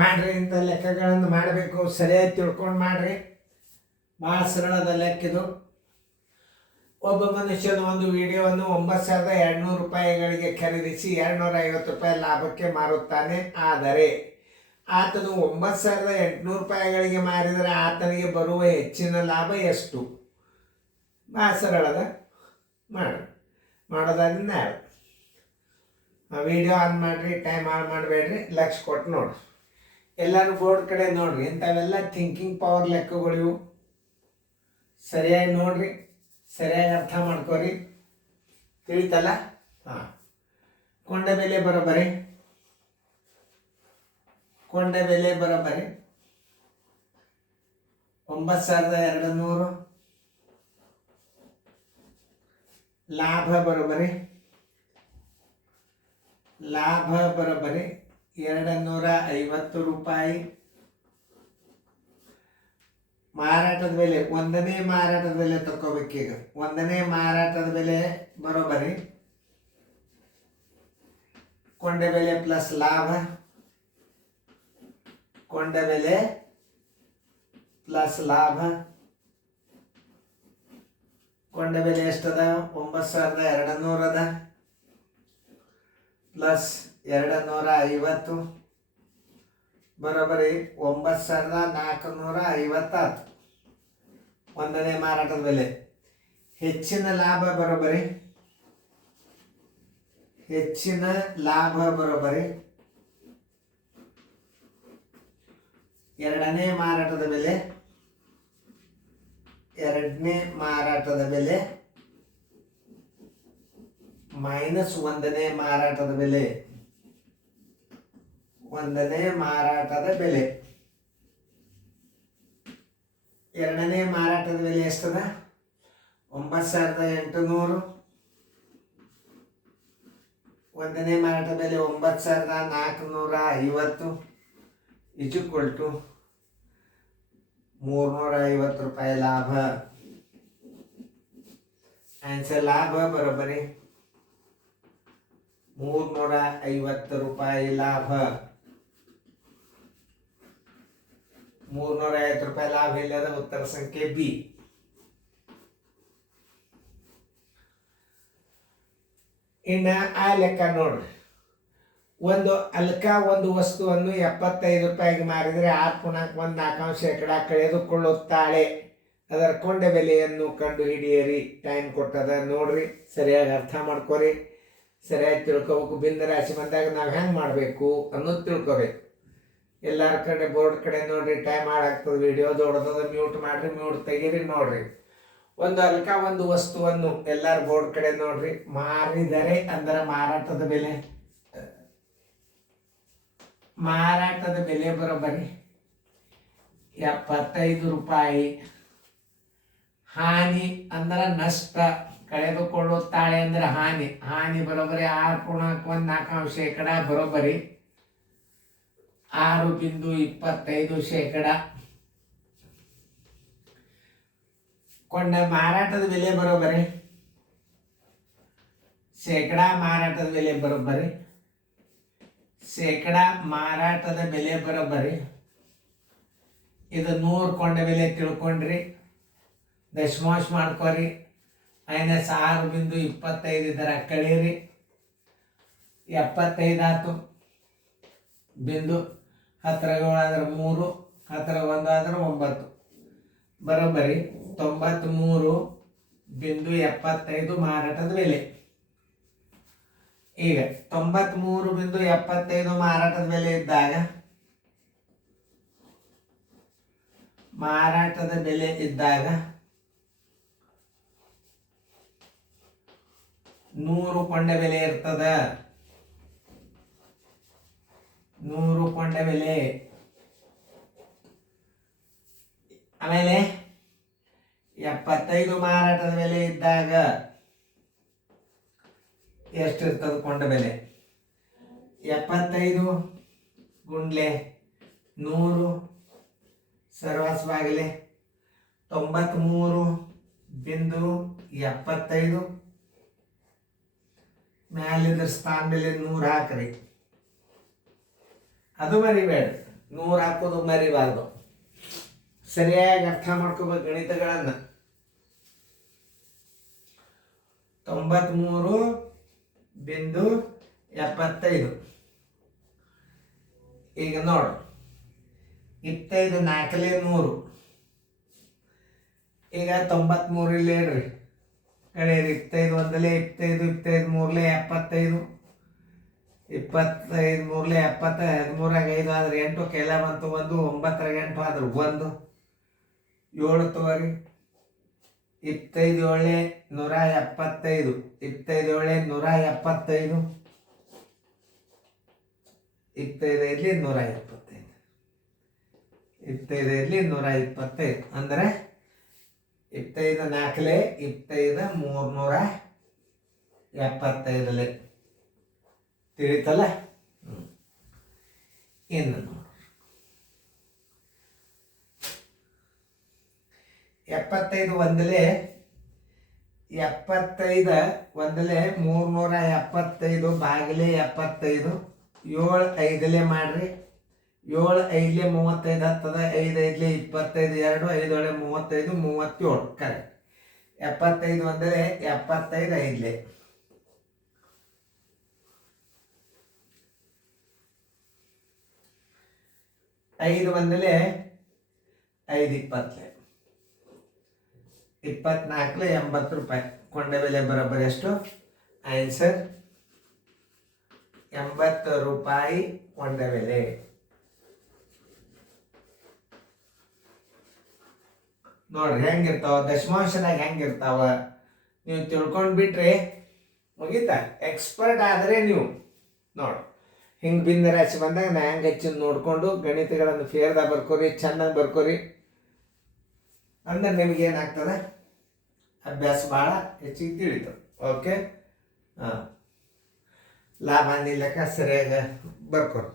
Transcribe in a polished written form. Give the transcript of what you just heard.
ಮಾಡ್ರಿ. ಇಂಥ ಲೆಕ್ಕಗಳನ್ನು ಮಾಡಬೇಕು, ಸರಿಯಾಗಿ ತಿಳ್ಕೊಂಡು ಮಾಡ್ರಿ. ಭಾಳ ಸರಳದ ಲೆಕ್ಕಿದು. ಒಬ್ಬ ಮನುಷ್ಯನು ಒಂದು ವಿಡಿಯೋವನ್ನು 9,200 ರೂಪಾಯಿಗಳಿಗೆ ಖರೀದಿಸಿ 250 ರೂಪಾಯಿ ಲಾಭಕ್ಕೆ ಮಾರುತ್ತಾನೆ. ಆದರೆ ಆತನು 9,800 ರೂಪಾಯಿಗಳಿಗೆ ಮಾರಿದರೆ ಆತನಿಗೆ ಬರುವ ಹೆಚ್ಚಿನ ಲಾಭ ಎಷ್ಟು? ಭಾಳ ಸರಳದ ಮಾಡೋದಾದ್ರಿಂದ ವಿಡಿಯೋ ಆನ್ ಮಾಡಿರಿ, ಟೈಮ್ ಆನ್ ಮಾಡಬೇಡ್ರಿ, ಲಕ್ಷ ಕೊಟ್ಟು ನೋಡ್ರಿ. ಎಲ್ಲರೂ ಬೋರ್ಡ್ ಕಡೆ ನೋಡ್ರಿ. ಇಂಥವೆಲ್ಲ ಥಿಂಕಿಂಗ್ ಪವರ್ ಲೆಕ್ಕಗಳು. ಸರಿಯಾಗಿ ನೋಡ್ರಿ, ಸರಿಯಾಗಿ ಅರ್ಥ ಮಾಡ್ಕೋರಿ. ತಿಳಿತಲ್ಲ? ಹಾಂ. ಕೊಂಡೆ ಬೆಲೆ ಬರೋಬ್ಬರಿ 9,200. ಲಾಭ ಬರೋಬ್ಬರಿ 250 ರೂಪಾಯಿ. ಮಾರಾಟದ ಬೆಲೆ, ಒಂದನೇ ಮಾರಾಟದ ಬೆಲೆ ತಗೋಬೇಕೀಗ. ಒಂದನೇ ಮಾರಾಟದ ಬೆಲೆ ಬರೋಬ್ಬರಿ ಕೊಂಡೆ ಬೆಲೆ ಪ್ಲಸ್ ಲಾಭ. ಕೊಂಡೆ ಬೆಲೆ ಪ್ಲಸ್ ಲಾಭ. ಕೊಂಡೆ ಬೆಲೆ ಎಷ್ಟದ? 9,200 ಅದ ಪ್ಲಸ್ 250 ಬರೋಬ್ಬರಿ 9,450 ಒಂದನೇ ಮಾರಾಟದ ಬೆಲೆ. ಹೆಚ್ಚಿನ ಲಾಭ ಬರೋಬ್ಬರಿ ಎರಡನೇ ಮಾರಾಟದ ಬೆಲೆ ಮೈನಸ್ ಒಂದನೇ ಮಾರಾಟದ ಬೆಲೆ. ಎರಡನೇ ಮಾರಾಟದ ಬೆಲೆ ಎಷ್ಟದ? 9,800. ಒಂದನೇ ಮಾರಾಟದ ಬೆಲೆ 9,450 ಈಕ್ವಲ್ ಟು 350 ರೂಪಾಯಿ ಲಾಭ. ಆನ್ಸರ್ ಲಾಭ ಬರೋಬ್ಬರಿ 350 ರೂಪಾಯಿ ಲಾಭ. 350 ರೂಪಾಯಿ ಲಾಭ ಇಲ್ಲದ ಉತ್ತರ ಸಂಖ್ಯೆ ಬಿ. ಇನ್ನ ಆ ಲೆಕ್ಕ ನೋಡ್ರಿ. ಒಂದು ವಸ್ತುವನ್ನು 75 ರೂಪಾಯಿಗೆ ಮಾರಿದರೆ ಆತ್ಮನಾಕ್ 1/4% ಕಳೆದುಕೊಳ್ಳುತ್ತಾಳೆ. ಅದರ ಕೊಂಡ ಬೆಲೆಯನ್ನು ಕಂಡು ಹಿಡಿಯಿರಿ. ಟೈಮ್ ಕೊಟ್ಟದ ನೋಡ್ರಿ, ಸರಿಯಾಗಿ ಅರ್ಥ ಮಾಡ್ಕೋರಿ, ಸರಿಯಾಗಿ ತಿಳ್ಕೊಬೇಕು. ಬಿಂದು ರಾಶಿ ಬಂದಾಗ ನಾವು ಹೆಂಗೆ ಮಾಡಬೇಕು ಅನ್ನೋದು ತಿಳ್ಕೊಬೇಕು. ಎಲ್ಲರ ಕಡೆ ಬೋರ್ಡ್ ಕಡೆ ನೋಡ್ರಿ. ಟೈಮ್ ಹಾಳಾಗ್ತದೆ. ವಿಡಿಯೋ ದೊಡ್ಡದ, ಮ್ಯೂಟ್ ಮಾಡ್ರಿ, ಮ್ಯೂಟ್ ತೆಗೀರಿ. ನೋಡ್ರಿ, ಒಂದು ವಸ್ತುವನ್ನು ಎಲ್ಲರ ಬೋರ್ಡ್ ಕಡೆ ನೋಡ್ರಿ. ಮಾರಿದರೆ ಅಂದ್ರೆ ಮಾರಾಟದ ಬೆಲೆ ಬರೋಬ್ಬರಿ 75 ರೂಪಾಯಿ. ಹಾನಿ ಅಂದ್ರೆ ನಷ್ಟ, ಕಳೆದುಕೊಳ್ಳುತ್ತಾಳೆ ಅಂದ್ರೆ ಹಾನಿ ಬರೋಬ್ಬರಿ 6.14% ಬರೋಬ್ಬರಿ 6.25%. ಕೊಂಡ ಮಾರಾಟದ ಬೆಲೆ ಬರೋಬ್ಬರಿ ಮಾರಾಟದ ಬೆಲೆ ಬರೋಬ್ಬರಿ ಇದು 100 ಕೊಂಡ ಬೆಲೆ ತಿಳ್ಕೊಂಡ್ರಿ. ದಶಮಾಂಶ ಮಾಡ್ಕೋರಿ. -6.25 ಇದರ ಕಳೀರಿ. 75 ಆಯ್ತು. ಬಿಂದು 10 ಆದ್ರೆ 3, 10 ಆದ್ರೆ 9 ಬರೋಬ್ಬರಿ 93.75 ಮಾರಾಟದ ಬೆಲೆ. ಈಗ 93.75 ಮಾರಾಟದ ಬೆಲೆ ಇದ್ದಾಗ 100 ಕೊಂಡೆ ಬೆಲೆ ಇರ್ತದ. 100 ಕೊಂಡೆ ಬೆಲೆ. ಆಮೇಲೆ 75 ಮಾರಾಟದ ಬೆಲೆ ಇದ್ದಾಗ ಎಷ್ಟಿರ್ತದ ಕೊಂಡ ಬೆಲೆ? 75 ಗುಂಡ್ಲೆ 100 ಸರ್ವಸ್ವಾಗಲಿ 93.75 ಮ್ಯಾಲಿದ್ರ ಸ್ಥಾನ ಬೆಲೆ 100 ಹಾಕ್ರಿ. ಅದು ಮರಿಬೇಡ, 100 ಹಾಕೋದು ಮರಿಬಾರ್ದು. ಸರಿಯಾಗಿ ಅರ್ಥ ಮಾಡ್ಕೋಬೇಕು ಗಣಿತಗಳನ್ನು. 93.75. ಈಗ ನೋಡು, 25 4 100. ಈಗ 93 ಇಲ್ಲಿ ಹೇಳ್ರಿ, ಕಳೆಯಿರಿ. 25 1 25, 25 3 75, 25 3 70, 13 5 ಆದ್ರೆ 8, ಕೆಲ ಬಂತು 1, 9 8 ಆದ್ರೆ 1, 7 ತಗೋರಿ. 25 7 175, 25 7 175, 25 5 125, 25 5 125 ಅಂದರೆ 25 4 25 375. ತಿಳಿತಲ್ಲ? ಇನ್ನು ನೋಡು, 75 1 75 1 375 ಭಾಗಿಲೆ 75, 7 5 ಮಾಡ್ರಿ. 7 5 35 ಹತ್ತದ, 5 5 25, 2 5 35, 37. ಕರೆಕ್ಟ್. 75 1 75 5. 5 1 5 20, 24 80 ರೂಪಾಯಿ. ಕೊಂಡ ಬೆಲೆ ಬರೋಬ್ಬರಿ ಎಷ್ಟು? ಆನ್ಸರ್ 80 ರೂಪಾಯಿ ಕೊಂಡ ಬೆಲೆ. ನೋಡ್ರಿ ಹೆಂಗಿರ್ತಾವ ದಶಮಾಂಶದಾಗ, ಹೆಂಗಿರ್ತಾವ ನೀವು ತಿಳ್ಕೊಂಡು ಬಿಟ್ರೆ ಮುಗೀತಾ. ಎಕ್ಸ್ಪರ್ಟ್ ಆದರೆ ನೀವು ನೋಡಿ, ಹಿಂಗೆ ಭಿನ್ನ ರಾಶಿ ಬಂದಾಗ ನಾ ಹೆಂಗೆ ಹೆಚ್ಚಿನ ನೋಡಿಕೊಂಡು ಗಣಿತಗಳನ್ನು ಫೇರ್ದಾಗ ಬರ್ಕೋರಿ, ಚೆನ್ನಾಗಿ ಬರ್ಕೋರಿ. ಅಂದ್ರೆ ನಿಮ್ಗೆ ಏನಾಗ್ತದೆ, ಅಭ್ಯಾಸ ಭಾಳ ಹೆಚ್ಚಿಗೆ ತಿಳಿತು. ಓಕೆ, ಹಾಂ, ಲಾಭ ಲೆಕ್ಕ ಸರಿಯಾಗಿ ಬರ್ಕೊರಿ.